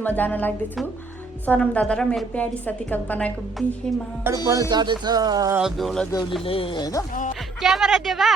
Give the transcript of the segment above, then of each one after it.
म जान लाग्दैछु सनम दादा र मेरो प्यारी साथी कल्पनाको बिहेमा। पनि चाटेछ बेहुला बेहुलीले हैन। क्यामेरा दे बा।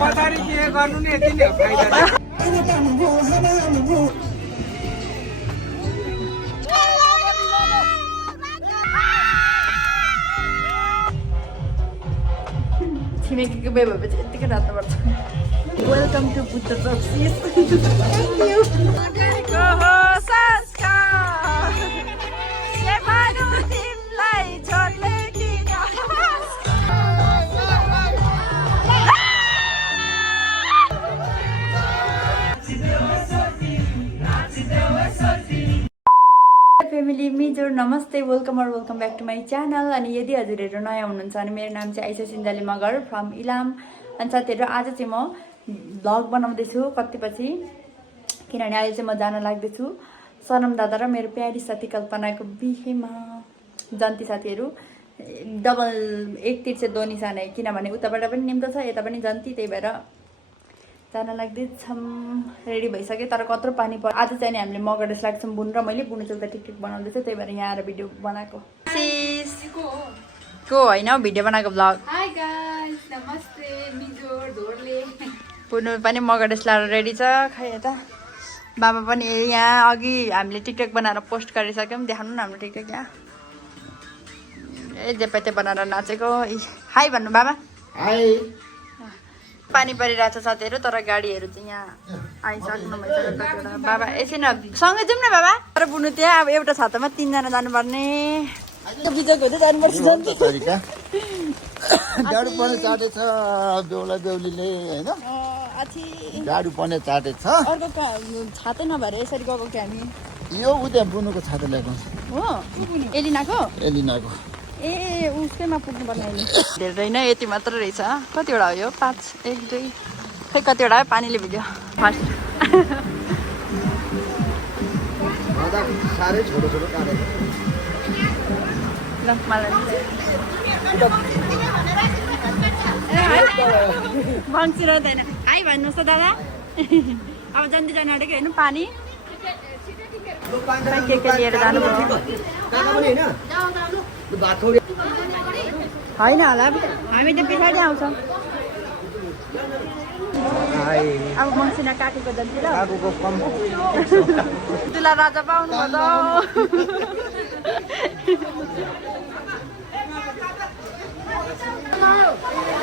पछाडि के गर्नु नि यति नै हो फाइदा। छिमेकीको बे भएपछि यतिकै रात्नुपर्छ। Welcome to Buddha success. Thank you. Family मिजोर नमस्ते welcome back to my channel. अनि यदि हजुरहरू नयाँ हुनुहुन्छ भने मेरो नाम चाहिँ आइसा सिन्जाली मगर फ्रम इलाम। अनि साथीहरू आज चाहिँ म भ्लग बनाउँदैछु कतिपछि, किनभने अहिले चाहिँ म जान लाग्दैछु सनम दादा र मेरो प्यारी साथी कल्पनाको बिहेमा। जन्ती साथीहरू डबल एक तिर चाहिँ दो निशान है, किनभने उताबाट पनि निम्तो छ यता पनि जन्ती, त्यही भएर जान लाग्दैछौँ। रेडी भइसक्यो तर कत्रो पानी पर्यो। आज चाहिँ नि हामीले मगर ड्रेस लाग्छौँ बुन र मैले बुनु चल्दा टिकटिक बनाउँदैछु, त्यही भएर यहाँ आएर भिडियो बनाएको को होइन भिडियो बनाएको भ्लग। हाय गाइस नमस्ते मिजोर धोरले। बुनु पनि मगर ड्रेस लाएर रेडी छ। खै यता बाबा पनि यहाँ अघि हामीले टिकटक बनाएर पोस्ट गरिसक्यौँ, देखाउनु न हाम्रो टिकटक यहाँ। ए जेपाते बनाएर नाचेको। हाई भन्नु बाबा। हाय। पानी परिरहेछ साथीहरू तर गाडीहरू चाहिँ यहाँ आइसक्नु भइसक्यो कतिवटा। बाबा एकछिन सँगै जाउँ न बाबा। तर बुनु त्यहाँ अब एउटा छातामा 3 जना जानुपर्ने। बिजोग हुँदै जानुपर्छ। गाडु पनि चाटेछ बेहुला बेहुलीले हैन। गाडु पनि चाटेछ। अर्को छाता नभएर यसरी गएको कि हामी। यो उता बुनुको छाता ल्याएको हो एलिनाको ए उसकैमा पुग्नु पर्ने अहिले। धेरै नै यति मात्र रहेछ। कतिवटा हो यो 5 1 2 खै कतिवटा हो पानीले भिज्यो फर्स्ट। साह्रै छोटो छोटो काटेको। ल मलाई भङ्सी रहँदैन। आइ भन्नुहोस् त दादा। अब जन्ती जानु आँटेको हेर्नु पानी के लिएर जानुपर्छ होइन होला हामी त पछाडि आउँछौँ। अब मसिना काटेको जन्ती र तुला राजा पाउनु भयो त।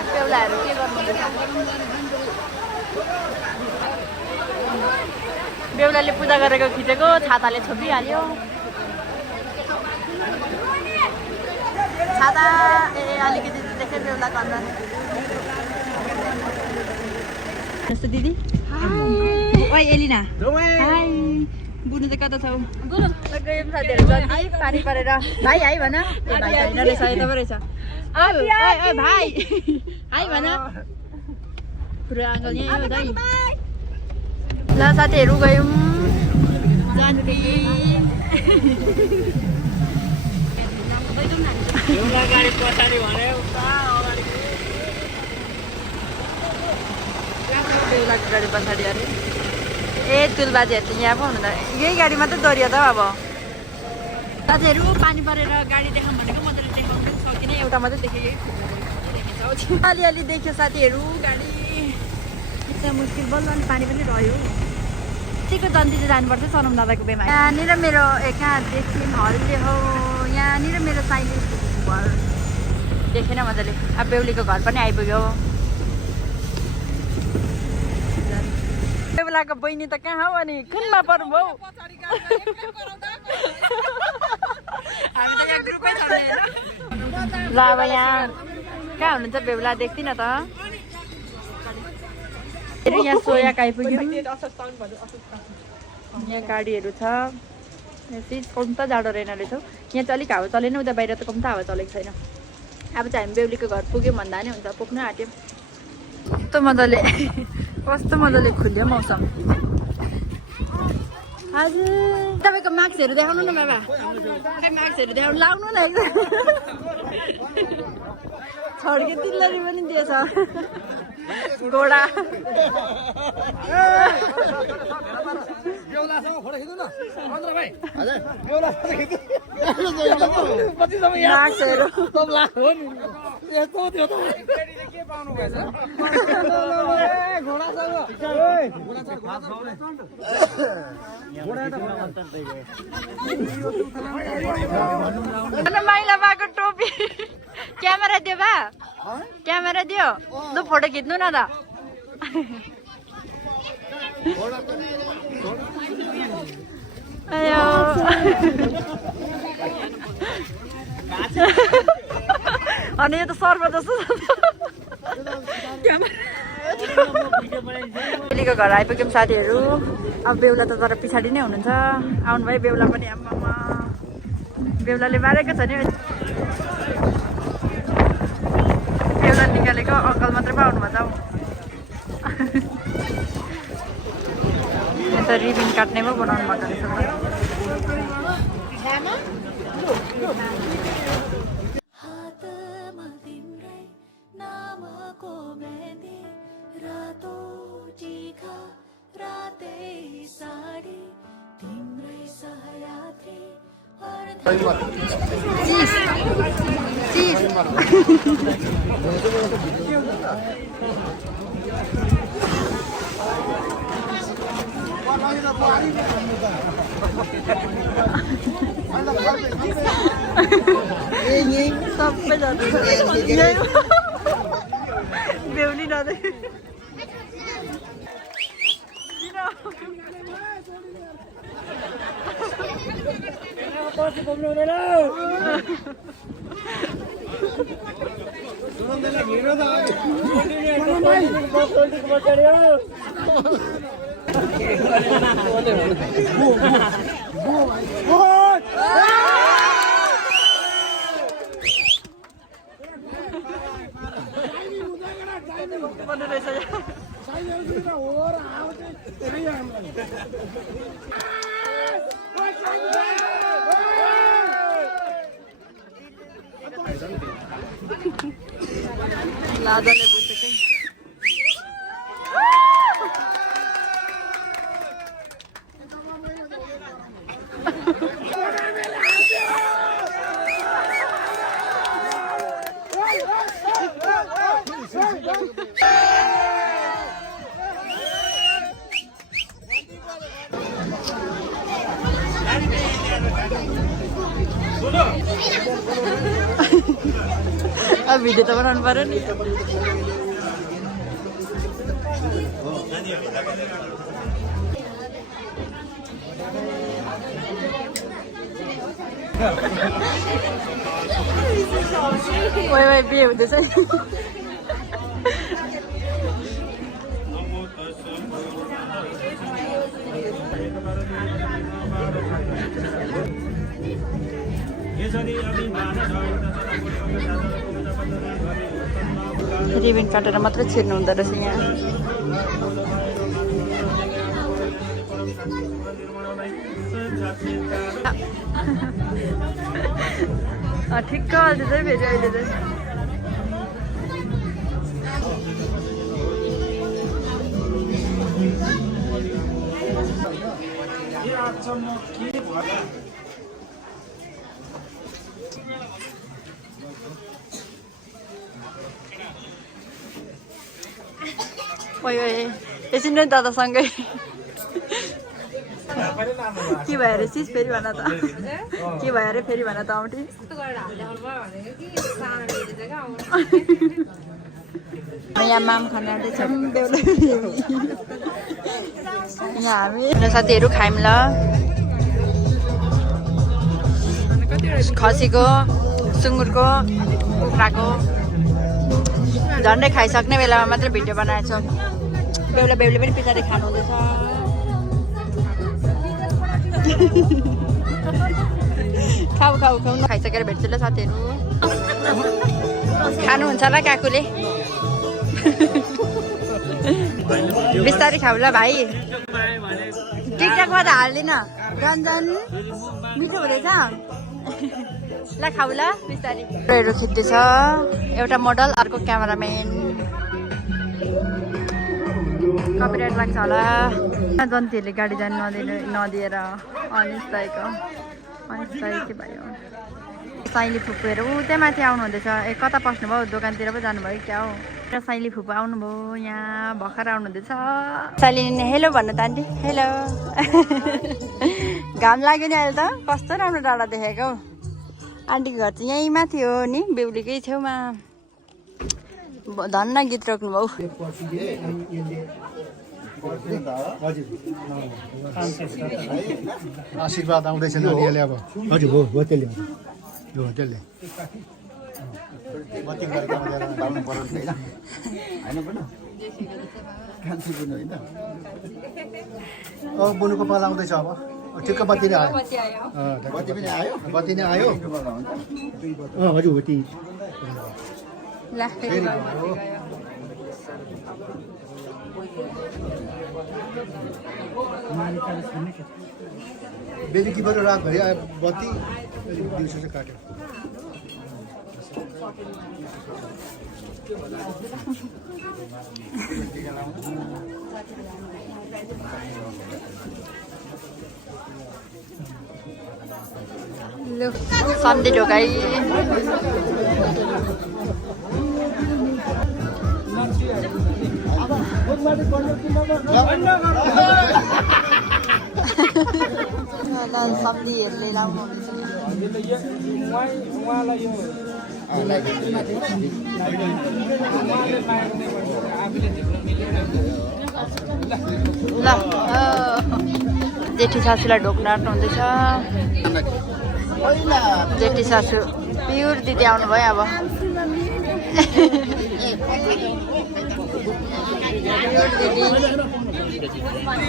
बेहुलाहरू के गर्नुहुन्छ? बेहुलाले पूजा गरेको खिचेको छाताले छोपिहाल्यो। छाता ए अलिकति देखेँ बेहुलाको अन्त। यस्तो दिदी ओइ एलिना हाई। बुनु चाहिँ कता छौ? गयौँ साथीहरू जति पानी परेर। भाइ हाई भन। भाइ होइन रहेछ यता पो रहेछ। भाइ हाई भन। पुरो आङ्कल यहीँ हो दाइ। ल साथीहरू गयौँ जन्ती। बेहुलाको गाडी पछाडि अरे। ए तुलबाजेहरू चाहिँ यहाँ पो हुनु त। यही गाडी मात्रै दोहोरियो त अब। साथीहरू पानी परेर गाडी देखाउँ भनेको मजाले देखाउनु सकिनँ, एउटा मात्रै देखेँ। यही अलिअलि देख्यो साथीहरू गाडी। यता मुस्किल बल्ल अनि पानी पनि रह्यो। यतिको जन्ती चाहिँ जानुपर्छ सनम दादाको बेमा। यहाँनिर मेरो कहाँ देखिम हलले हो। यहाँनिर मेरो साइली घर देखेन मजाले। अब बेहुलीको घर पनि आइपुग्यो। बेहुलाको बहिनी त कहाँ हो अनि कुनमा पर्नुभयो? हामी त यहाँ ग्रुपै छ नि। ल अब यहाँ कहाँ हुनुहुन्छ बेहुला देख्दिन त। यहाँ सोयाक आइपुग्यो। यहाँ गाडीहरू छ। कम्ता जाडो रहेन रहेछ। यहाँ चाहिँ अलिक हावा चलेन, उता बाहिर त कम्ता हावा चलेको छैन। अब चाहिँ हामी बेहुलीको घर पुग्यौँ भन्दा नि हुन्छ, पुग्नु आँट्यौँ। कस्तो मजाले खुल्यो मौसम। हजुर तपाईँको मार्क्सहरू देखाउनु न बाबा। खै मार्क्सहरू देखाउनु लाउनु न एकदम। छड्के तिलरी पनि दिएछ। घोडा नाक्सहरू के पाउनु भएछ माइला बाको टोपी क्यामेरा दियो बा क्यामेरा दियो लु फोटो खिच्नु न त आयो अनि यो त सर्व जस्तो बेहुलीको घर आइपुग्यौँ साथीहरू अब बेहुला त तर पछाडि नै हुनुहुन्छ आउनुभयो बेहुला पनि आम्मामा बेहुलाले मारेको छ नि बेहुला निकालेको अङ्कल मात्रै पो आउनुभएको छ हौ रिबिन काट्ने पो बनाउनु भएको रहेछ सबै बेहुली नदै लाजाले बुझ्दै अब भिडियो त बनाउनु पर्यो नि ओइ बिहे हुँदैछ रिबिन काटेर मात्रै छिर्नु हुँदो रहेछ यहाँ ठिक्क हाल्दैछ है फेरि अहिले चाहिँ ओइ एकछिन नै दादासँगै के भयो अरे सिस फेरि भन त के भयो अरे फेरि भन त औँठी यहाँ माम खाना छौँ यहाँ हामी साथीहरू खायौँ ल खसीको सुँगुरको कुखुराको झन्डै खाइसक्ने बेलामा मात्रै भिडियो बनाएको छौँ बेहुला बेहुली पनि पछाडि खानु हुँदैछ खाऊ खाऊ खाऊ खाइसकेर भेट्छु ल साथीहरू खानुहुन्छ ल काकुले बिस्तारै खाऊ ल भाइ टिकटकमा त हाल्दिन रञ्जन मिठो हुँदैछ ल खाऊ ल बिस्तारै खिच्दैछ एउटा मोडल अर्को क्यामेराम्यान कपिराइट लाग्छ होला जन्तीहरूले गाडी जानु नदिएर अनिस दाइको अनिस दाइ के भयो साइली फुपूहरू ऊ त्यहाँ माथि आउनु हुँदैछ ए कता पस्नुभयो दोकानतिर पो जानुभयो क्या हो र साइली फुपू आउनुभयो यहाँ भर्खर आउनु हुँदैछ साइली हेलो भन्नु त आन्टी हेलो घाम लाग्यो नि अहिले त कस्तो राम्रो डाँडा देखेको आन्टीको घर चाहिँ यहीँ माथि हो नि बेहुलीकै छेउमा धन्न गीत रोक्नुभयो आशीर्वाद आउँदैछ नानीहरूले अब हजुर हो त्यसले हो त्यसले अब बुनुको पाला आउँदैछ अब ठिक्क बत्ती नै आयो बत्ती नै आयो हजुर हो त्यही बेलुकीबाट रातभरि आयो बत्ती दिउँसो चाहिँ काट्यो सन्धि ढोकाई सब्जीहरूले लाउनु ल जेठी सासूलाई ढोक्न आँट्नु हुँदैछ जेठी सासू प्युर दिदी आउनुभयो अब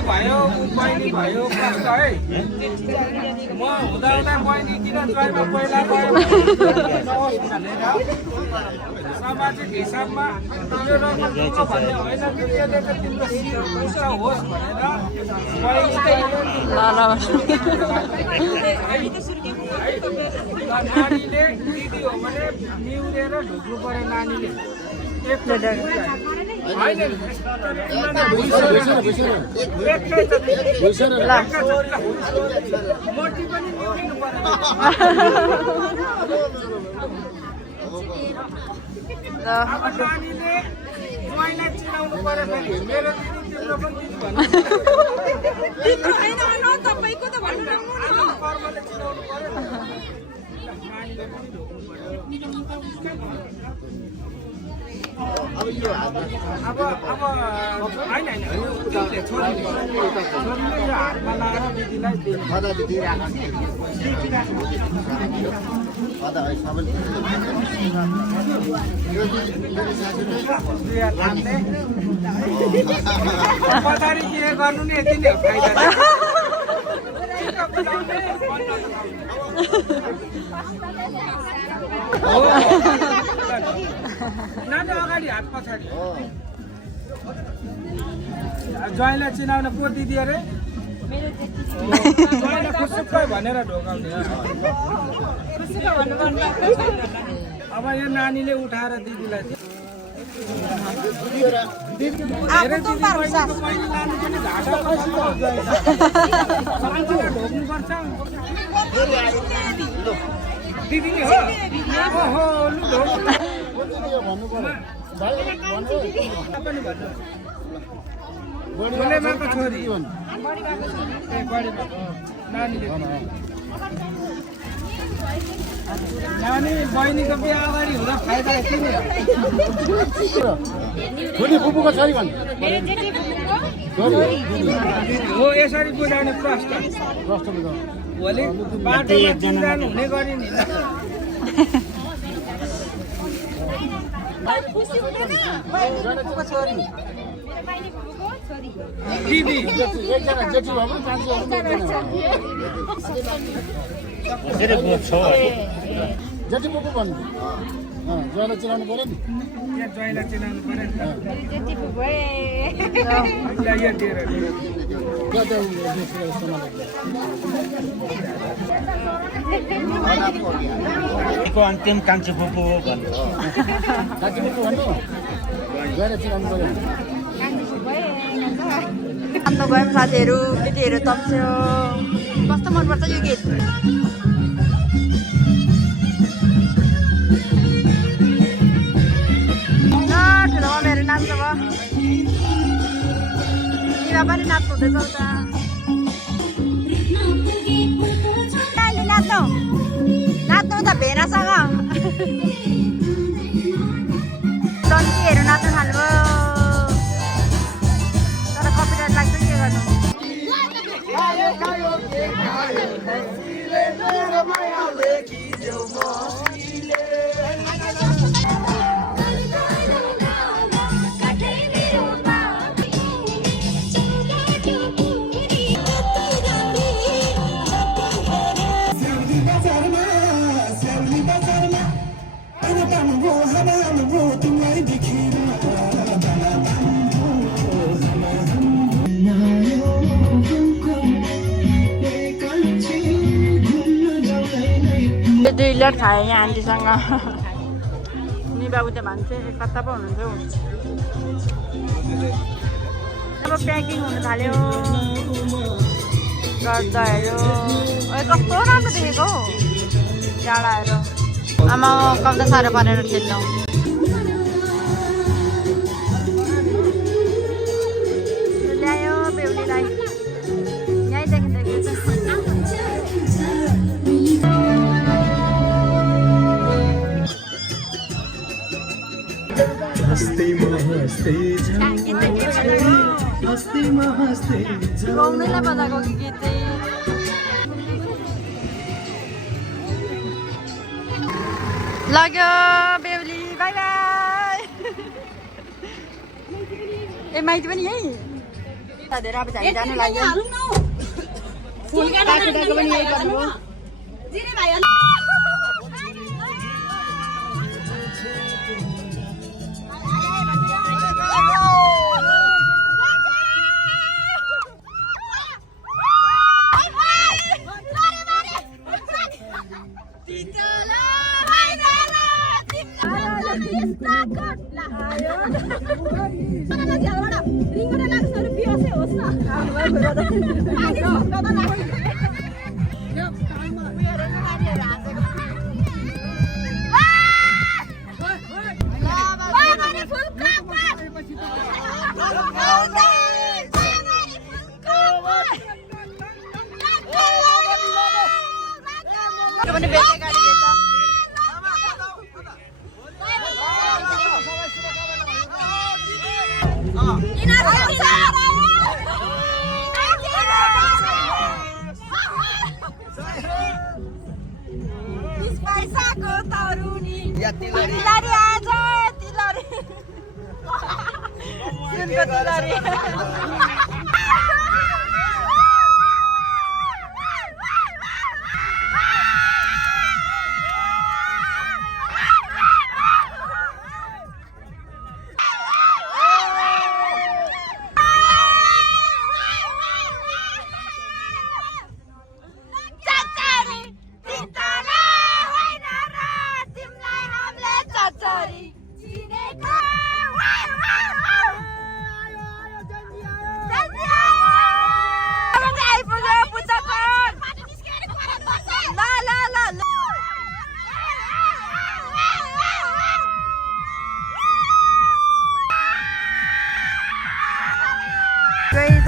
भयो बहिनी भयो प्रश्न है म हुँदा हुँदा बहिनी किन ड्राइभर पहिला गयो सामाजिक हिसाबमा यो रकम दिएको भन्ने होइन त्यसले त तिम्रो पैसा होस् भनेर नानीले दिदी हो भने निहुरेर ढुक्नु पर्यो नानीले नानीले ज्वाइँलाई चिनाउनु पर्यो फेरि मेरो दिदी तिम्रो पनि दिदी भन्नु तपाईँको त भन्नु कर्मले चिनाउनु पर्यो नानीले पनि ढोक्नु पर्यो अब होइन छोरीले यो हातमा लाएर दिदीलाई पछाडि के गर्नु नि यति नै फाइदा नानी अगाडि हात पछाडि ज्वाइँलाई चिनाउन को दिदी अरे ज्वाइँलाई खुसुक्कै भनेर ढोकाउने अब यो नानीले उठाएर दिदीलाई ढोक्नुपर्छ दिदी हो ओहो लु बोलेमाको छोरी नानी बहिनीको बिहा अगाडि हुँदा फाइदा किन फुपूको छोरी भन्नु हो यसरी बुझाउने प्रश्न भोलि बाटोमा चिन्जान हुने गरी नि दिदी एकजना जेठी भयो जेठी फुपू भन्नु ज्वाइँलाई चिनाउनु पर्यो नि ज्वाइँलाई चिनाउनु पर्यो अन्तिम कान्छी फुपू हो भन्नु कान्छी फुपू भन्नु ज्वाइँलाई चिनाउनु पर्यो भयौँ साथीहरू केटीहरू तम्स्यो कस्तो मनपर्छ यो गीत ठुलोमा मेरो नाच्नु भयो निमा पनि नाच्नु हुँदैछ उता नाच्नु नाच्नु त भेनासँग डन्कीहरू नाच्नु थाल्नुभयो तर कपिराइट लाग्छ के गर्नु दुई लट खाएँ यहाँ आन्टीसँग नि बाबु त्यो मान्छे कता पो हुनुहुन्थ्यो अब प्याकिङ हुनु थाल्यो गर्दाहरू कस्तो राम्रो देखेको हौ डाँडाहरू आमा कम्ता साह्रो पारेर खेल्नु ल्यायो बेहुलीलाई यहीँदेखि देखेको गाउनेलाई बजाएको गीत चाहिँ लाग्यो बेहुली बाई बाई ए माइती पनि यही साथीहरू अब हामी जानु लाग्यो काकुटाको पनि यही गर्नुभयो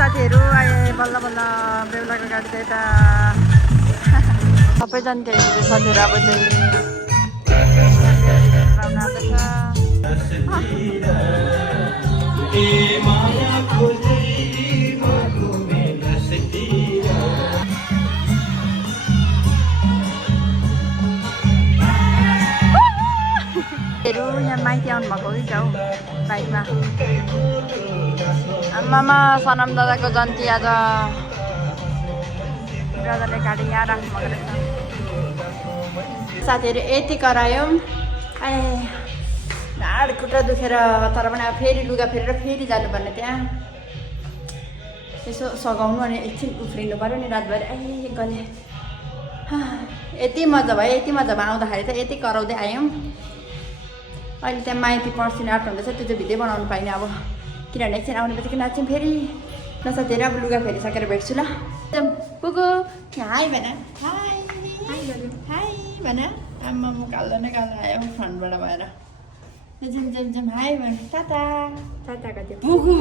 साथीहरू आए बल्ल बल्ल बेहुलाको गाडी चाहिँ यता सबैजना थियो साथीहरू अब चाहिँ यहाँ माइती आउनु भएको कि क्या हौ बाइकमा आमामा सनम दादाको जन्ती आज दादाले गाडी यहाँ राख्नुभएको रहेछ साथीहरू यति करायौँ अहिले ढाड खुट्टा दुखेर तर पनि अब फेरि लुगा फेरेर फेरि जानुपर्ने त्यहाँ यसो सघाउनु अनि एकछिन उफ्रिनु पऱ्यो नि रातभरि गले यति मजा भयो आउँदाखेरि चाहिँ यति कराउँदै आयौँ अहिले त्यहाँ माइती पर्सिन आँट हुँदैछ त्यो चाहिँ भिडियो बनाउनु पाइने अब किनभने एकछिन आउने बित्तिकै नाच्यौँ फेरि ल साथीहरू अब लुगा फेरिसकेर भेट्छु ल कुकु हाई भन हाई हाई भन आमा म कालो नै कालो आयो फ्रन्टबाट भएर जाम जाम जाम हाई भन टाटा टाटा कति पुगु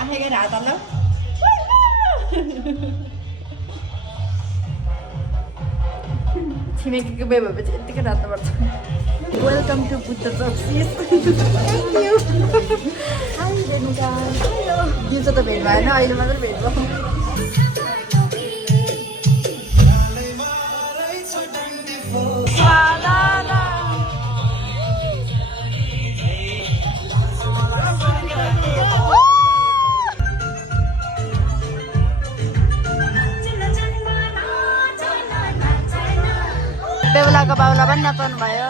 आफै गर हात हाल छिमेकीको बे भएपछि यत्तिकै राख्नुपर्छ welcome to Buddha praxis thank you hi Renuka दिउँसो त भेट भएन अहिले मात्र भेट भयो बेहुलाको बाउला पनि नचाउनु भयो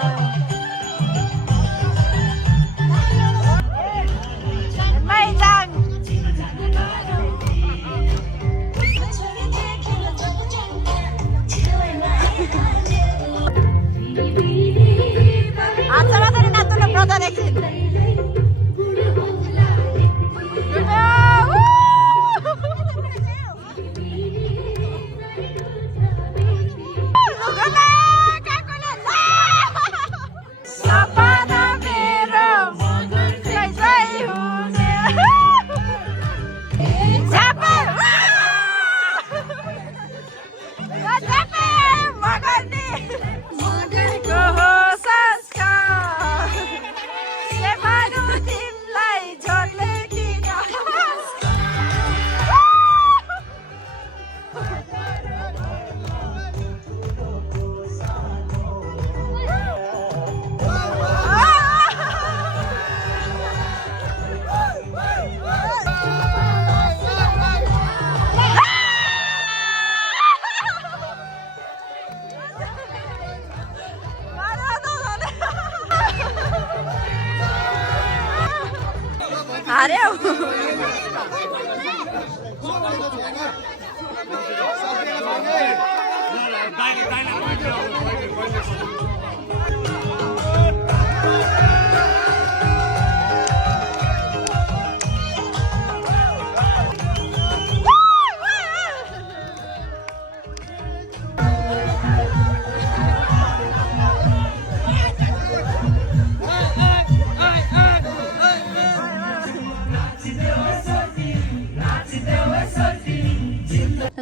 हार्यो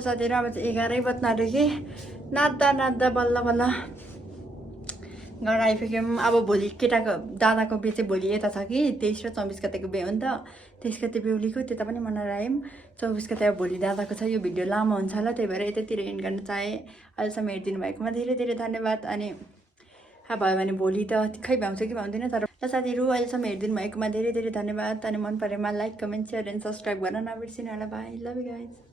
साथीहरू अब चाहिँ 11 बज्न आँट्यो कि नाच्दा नाच्दा बल्ल बल्ल घर आइपुग्यौँ अब भोलि केटाको दादाको बिहे चाहिँ भोलि यता छ कि 23 र 24 गतेको बिहे हो नि त 23 गते बेहुलीको त्यता पनि मनाएर आयौँ 24 गते अब भोलि दादाको छ यो भिडियो लामो हुन्छ होला त्यही भएर यतातिर एन्ड गर्न चाहेँ अहिलेसम्म हेरिदिनु भएकोमा धेरै धेरै धन्यवाद अनि भयो भने भोलि त खै भ्याउँछ कि भ्याउँदैन तर साथीहरू अहिलेसम्म हेरिदिनु भएकोमा धेरै धेरै धन्यवाद अनि मन परेमा like comment share and subscribe गर्न नबिर्सिनु होला बाई लभ यु गाइज